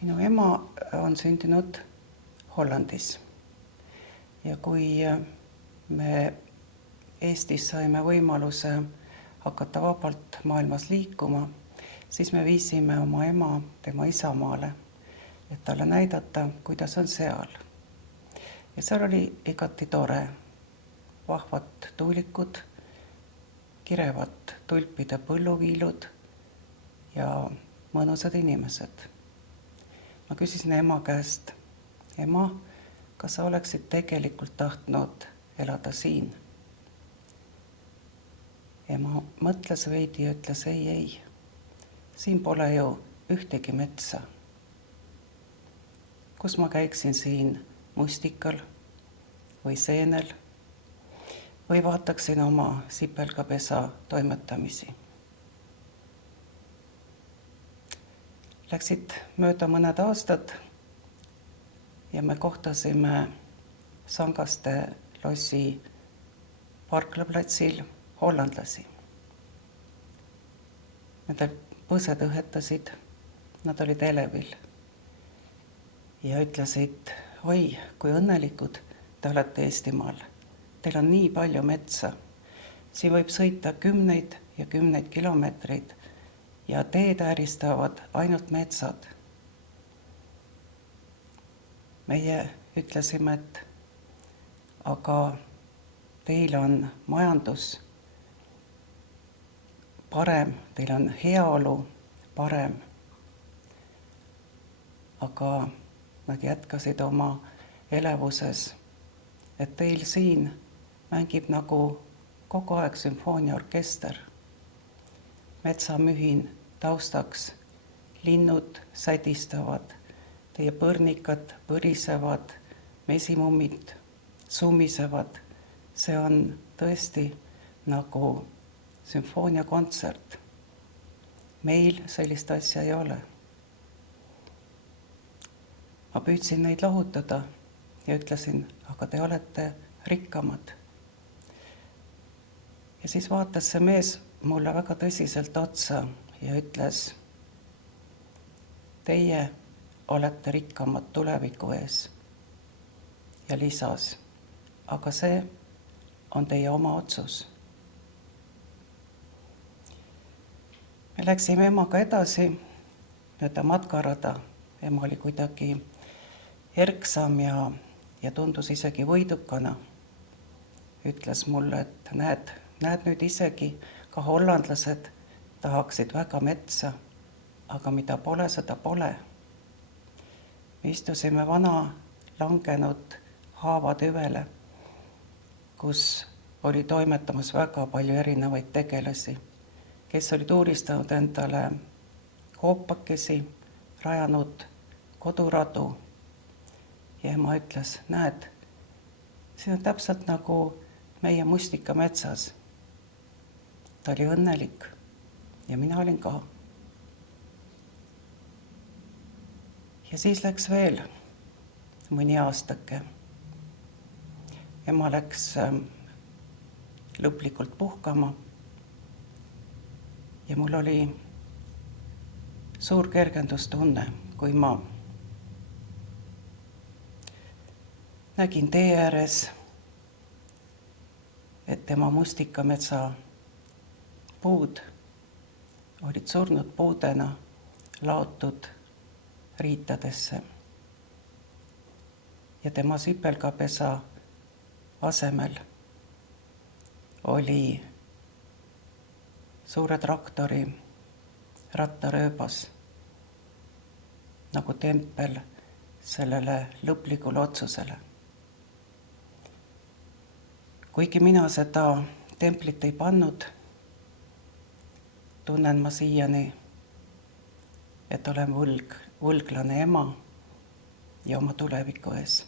Minu ema on sündinud Hollandis ja kui me Eestis saime võimaluse hakata vabalt maailmas liikuma, siis me viisime oma ema tema isamaale, et talle näidata, kuidas on seal. Ja seal oli igati tore, vahvad tuulikud, kirevad tulpide põlluviilud ja mõnusad inimesed. Ma küsisin ema käest, ema, kas sa oleksid tegelikult tahtnud elada siin? Ema mõtles veidi ja ütles ei. Siin pole ju ühtegi metsa. Kus ma käiksin siin mustikal või seenel või vaataksin oma sipelgapesa toimetamisi. Läksid mööda mõned aastad ja me kohtasime Sangaste lossi parklaplatsil hollandlasi. Nende põsed õhetasid, nad olid elevil ja ütlesid, oi, kui õnnelikud te olete Eestimaal. Teil on nii palju metsa. Siin võib sõita kümneid ja kümneid kilomeetreid ja teed ääristavad ainult metsad. Meie ütlesime, et aga teil on majandus parem, teil on heaolu parem. Aga nad jätkasid oma elevuses, et teil siin mängib nagu kogu aeg sümfooniaorkester. Metsamühin taustaks, linnud sädistavad, teie põrnikad põrisevad, mesimummid summisevad. See on tõesti nagu sümfooniakontsert. Meil sellist asja ei ole. Ma püüdsin neid lohutada ja ütlesin, aga te olete rikkamad. Ja siis vaatas see mees mulle väga tõsiselt otsa ja ütles, teie olete rikkamad tuleviku ees. Ja lisas, aga see on teie oma otsus. Me läksime emaga edasi mööda matkarada. Ema oli kuidagi erksam ja tundus isegi võidukana. Ütles mulle, et näed nüüd isegi ka hollandlased tahaksid väga metsa, aga mida pole, seda pole. Me istusime vana langenud haavatüvele, kus oli toimetamas väga palju erinevaid tegelasi, kes olid uuristanud endale hoopakesi, rajanud koduradu. Ja ema ütles, näed, see on täpselt nagu meie mustikametsas. Ta oli õnnelik ja mina olin ka. Ja siis läks veel mõni aastake. Ema läks lõplikult puhkama ja mul oli suur kergendustunne, kui ma nägin tee ääres, et tema mustikametsa puud olid surnud puudena laotud riitadesse ja tema sipelgapesa asemel oli suure traktori rattarööbas nagu tempel sellele lõplikule otsusele. Kuigi mina seda templit ei pannud, tunnen ma siiani, et olen võlglane ema ja oma tuleviku ees.